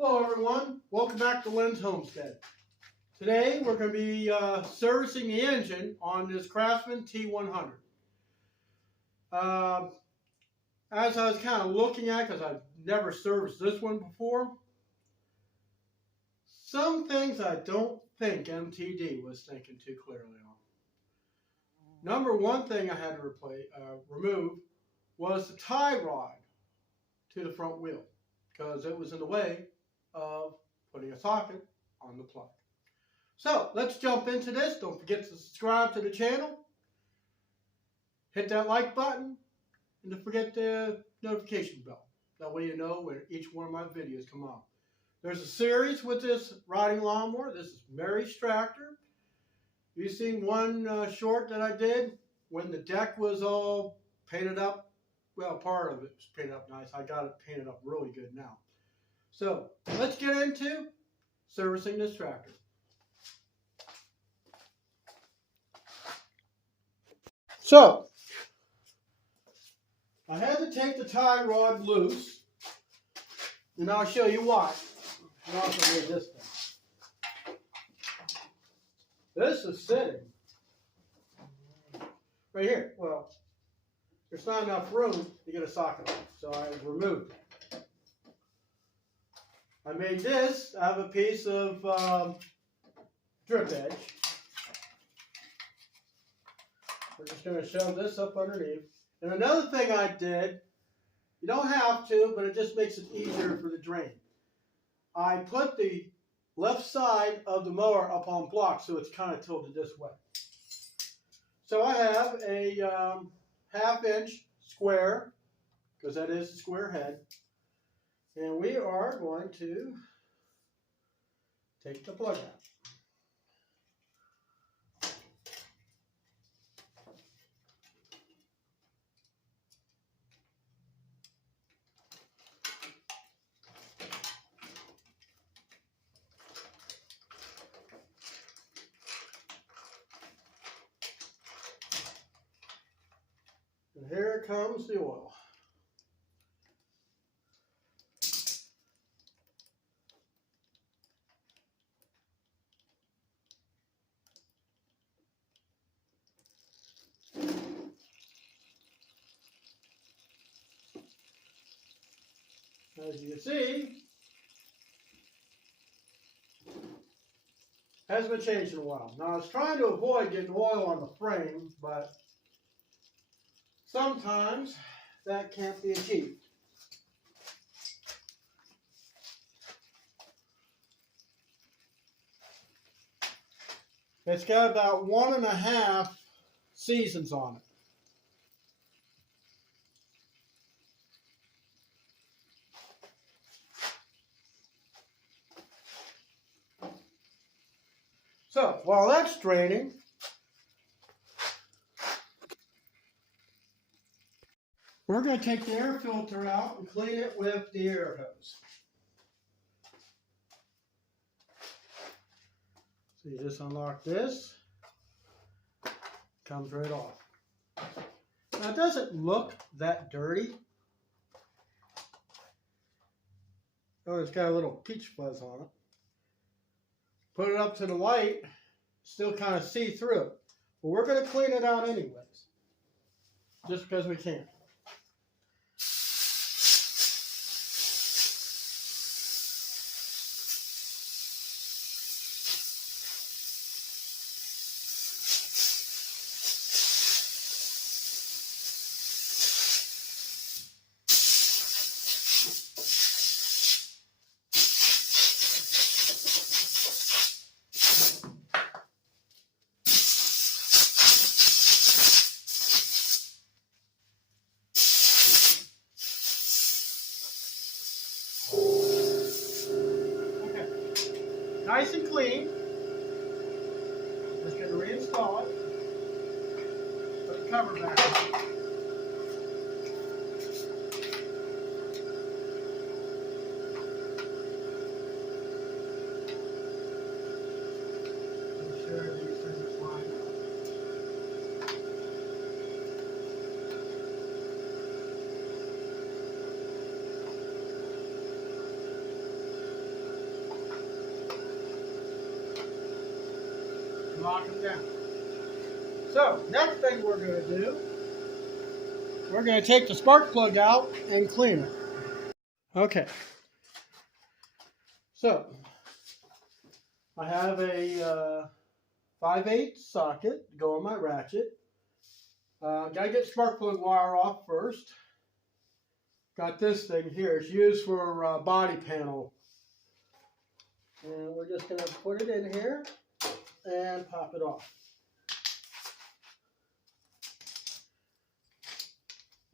Hello everyone, welcome back to Lynn's Homestead. Today we're going to be servicing the engine on this Craftsman T100. As I was kind of looking at, because I've never serviced this one before, some things I don't think MTD was thinking too clearly on. Number one thing I had to remove was the tie rod to the front wheel, because it was in the way of putting a socket on the plug. So let's jump into this. Don't forget to subscribe to the channel, hit that like button, and don't forget the notification bell. That way you know when each one of my videos come out. There's a series with this riding lawnmower. This is Mary's tractor. You've seen one short that I did when the deck was all painted up. Well, part of it was painted up nice. I got it painted up really good now. So let's get into servicing this tractor. So I had to take the tie rod loose, and I'll show you why. And also made this thing. This is sitting right here. Well, there's not enough room to get a socket on, so I removed it. I made this out of a piece of drip edge. We're just going to shove this up underneath. And another thing I did, you don't have to, but it just makes it easier for the drain. I put the left side of the mower up on blocks, so it's kind of tilted this way. So I have a half-inch square, because that is the square head. And we are going to take the plug out. And here comes the oil. As you can see, hasn't been changed in a while. Now I was trying to avoid getting oil on the frame, but sometimes that can't be achieved. It's got about 1.5 seasons on it. So while that's draining, we're going to take the air filter out and clean it with the air hose. So you just unlock this, comes right off. Now it doesn't look that dirty. Oh, it's got a little peach fuzz on it. Put it up to the light, still kind of see through it. But we're going to clean it out anyways, just because we can. Nice and clean. Just going to reinstall it. Put the cover back on. Make sure these things line up. knock them down. So, next thing we're going to do, we're going to take the spark plug out and clean it. Okay. So, I have a 5/8 socket to go on my ratchet. Gotta get spark plug wire off first. Got this thing here. It's used for body panel. And we're just going to put it in here and pop it off.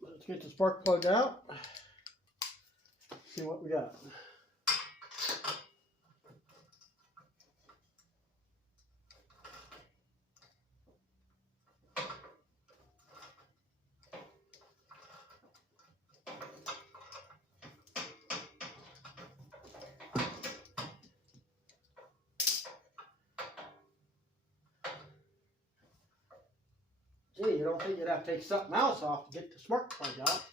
Let's get the spark plug out. See what we got. Gee, you don't think you'd have to take something else off to get the spark plug out?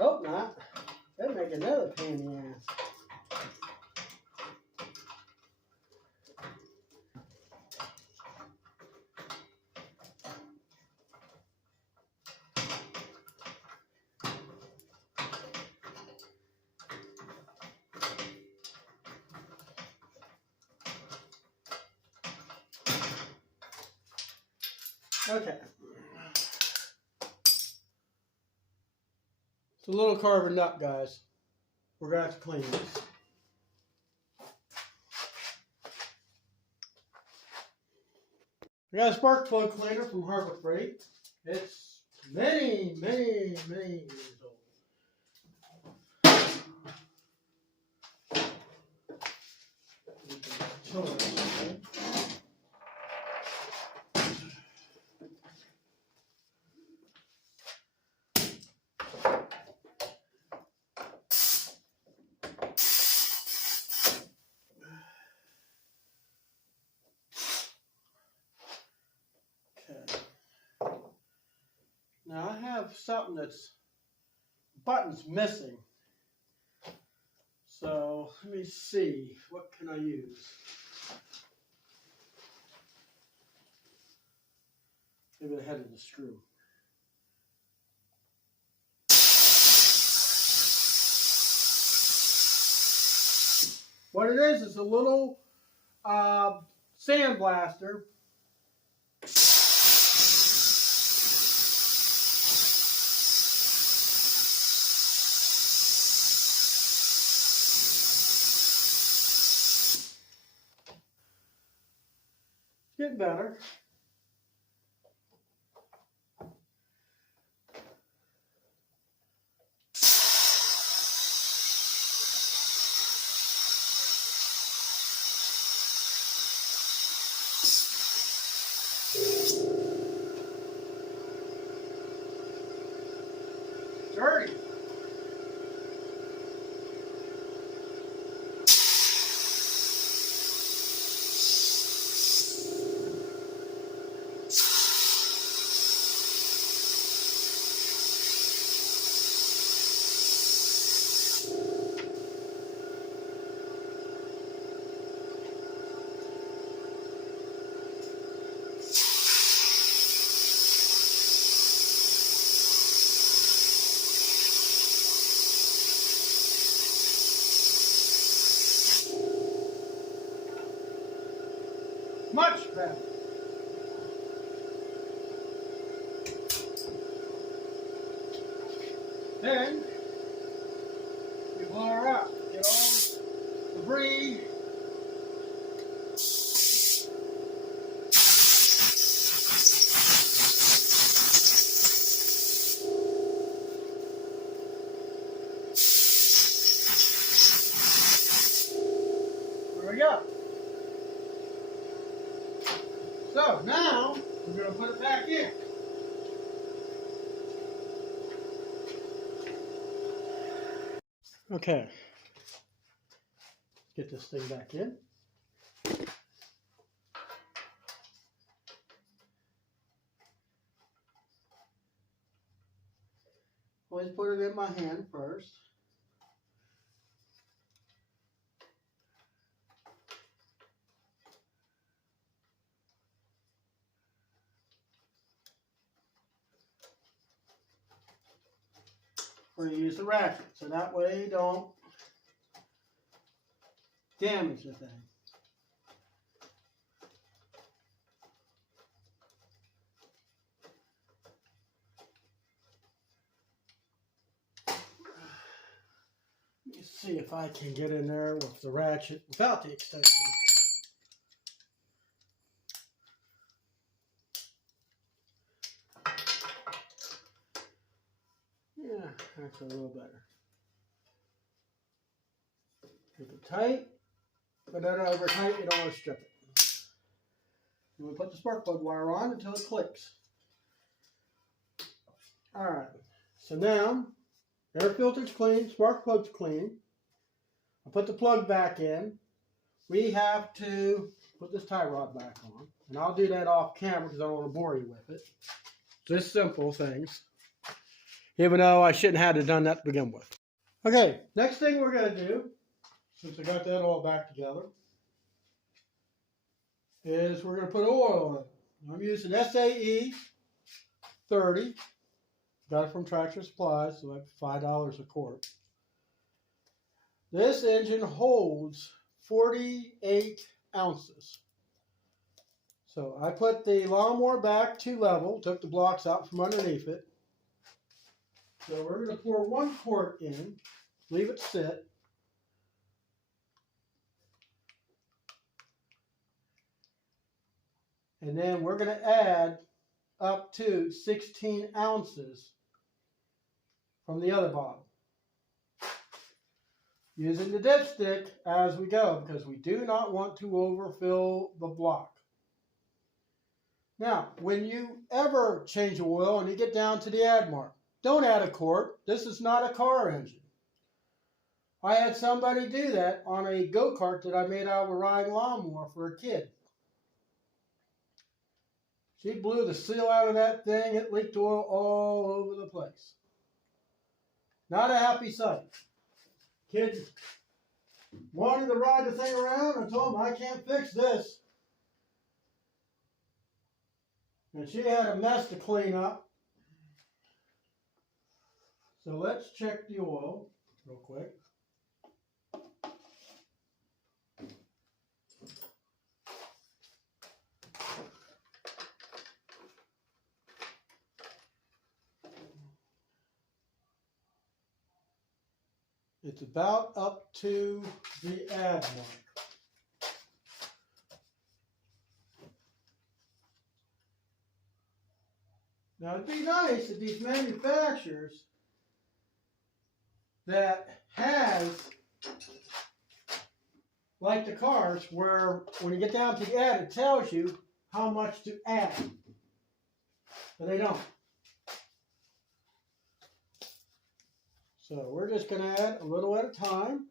Hope not. That'd make another pain in the ass. Okay. It's a little carbon nut, guys. We're going to have to clean this. We got a spark plug cleaner from Harbor Freight. It's many, many, many years old. Now I have something that's buttons missing. So let me see, what can I use? Maybe the head of the screw. What it is a little sandblaster. Getting better. Dirty. Much better. Then you blow her out. Get all the debris. There we go. So now we're going to put it back in. Okay. Get this thing back in. Always put it in my hand first. we're going to use the ratchet. So that way you don't damage the thing. Let me see if I can get in there with the ratchet without the extension. Yeah, that's a little better. Keep it tight, but not over tight, you don't want to strip it. And we put the spark plug wire on until it clicks. Alright, so now air filter's clean, spark plug's clean. I put the plug back in. We have to put this tie rod back on. And I'll do that off camera because I don't want to bore you with it. Just simple things. Even though I shouldn't have done that to begin with. Okay, next thing we're going to do, since I got that all back together, is we're going to put oil in it. I'm using SAE 30. Got it from Tractor Supply, so like $5 a quart. This engine holds 48 ounces. So I put the lawnmower back to level, took the blocks out from underneath it. So we're going to pour 1 quart in, leave it sit. And then we're going to add up to 16 ounces from the other bottle. Using the dipstick as we go because we do not want to overfill the block. Now, when you ever change oil and you get down to the add mark, don't add a quart. This is not a car engine. I had somebody do that on a go-kart that I made out of a riding lawnmower for a kid. She blew the seal out of that thing. It leaked oil all over the place. Not a happy sight. Kids wanted to ride the thing around and told them, I can't fix this. And she had a mess to clean up. So let's check the oil real quick. It's about up to the add mark. Now it'd be nice if these manufacturers that has, like the cars, where when you get down to the add, it tells you how much to add. But they don't. So we're just going to add a little at a time.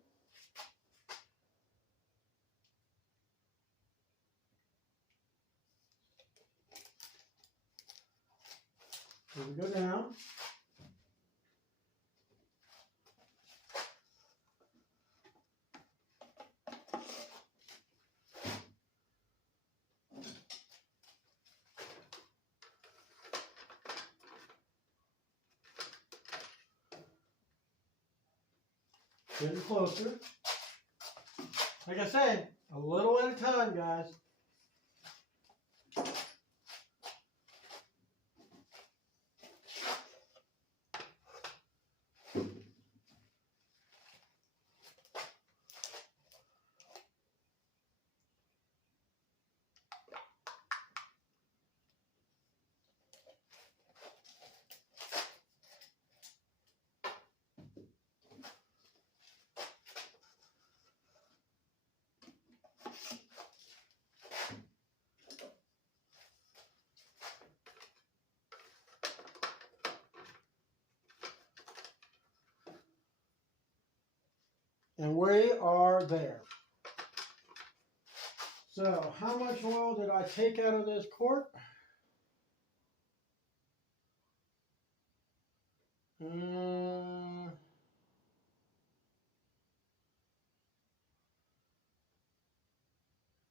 Here we go down. Getting closer. Like I said, a little at a time, guys. And we are there. So, how much oil did I take out of this quart? That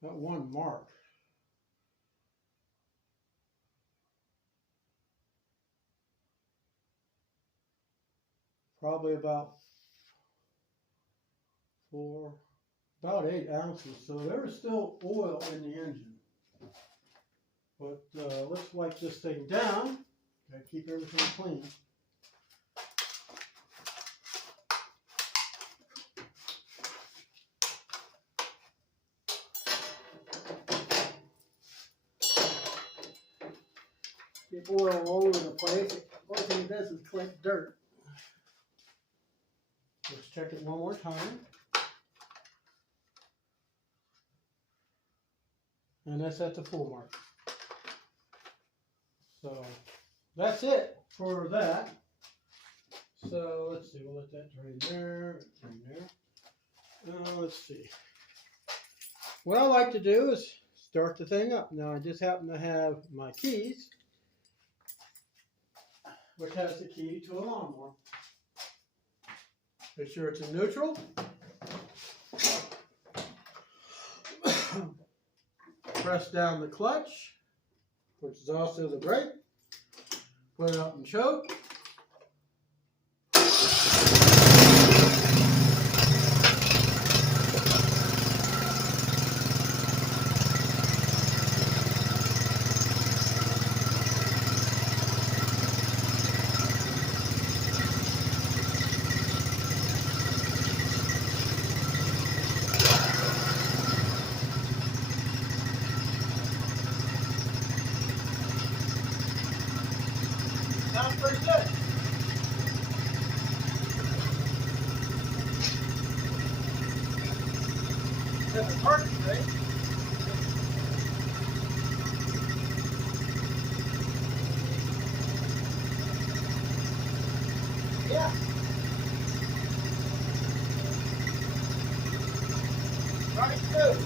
one mark. probably about 8 ounces. So there is still oil in the engine. But let's wipe this thing down. Gotta keep everything clean. Get oil all over the place. The only thing it does is collect dirt. Let's check it one more time. And that's at the full mark. So that's it for that. So let's see, we'll let that drain there, let's see. What I like to do is start the thing up. Now I just happen to have my keys, which has the key to a lawnmower. Make sure it's in neutral. Press down the clutch, which is also the brake. Put it up and choke. Sounds pretty good. That's a target, right? Yeah. Right through.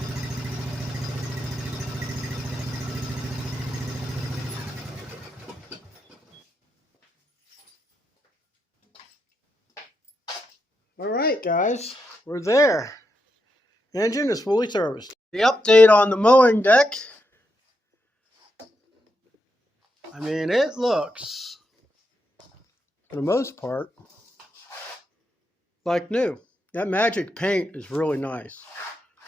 All right, guys, we're there. Engine is fully serviced. The update on the mowing deck. I mean, it looks, for the most part, like new. That magic paint is really nice.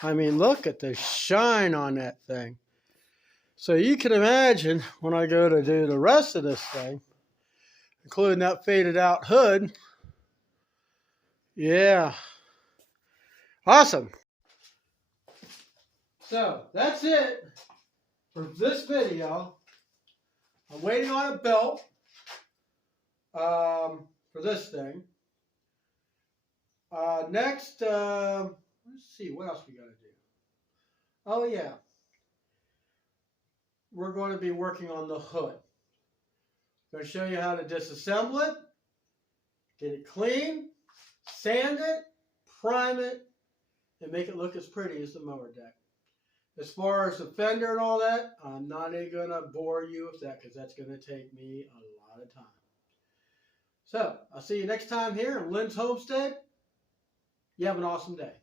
I mean, look at the shine on that thing. So you can imagine when I go to do the rest of this thing, including that faded out hood. Yeah. Awesome. So that's it for this video. I'm waiting on a belt for this thing. Next, let's see, what else we got to do? Oh yeah. We're going to be working on the hood. I'm going to show you how to disassemble it, get it clean, sand it, prime it, and make it look as pretty as the mower deck. As far as the fender and all that, I'm not even going to bore you with that because that's going to take me a lot of time. So, I'll see you next time here in Lynn's Homestead. You have an awesome day.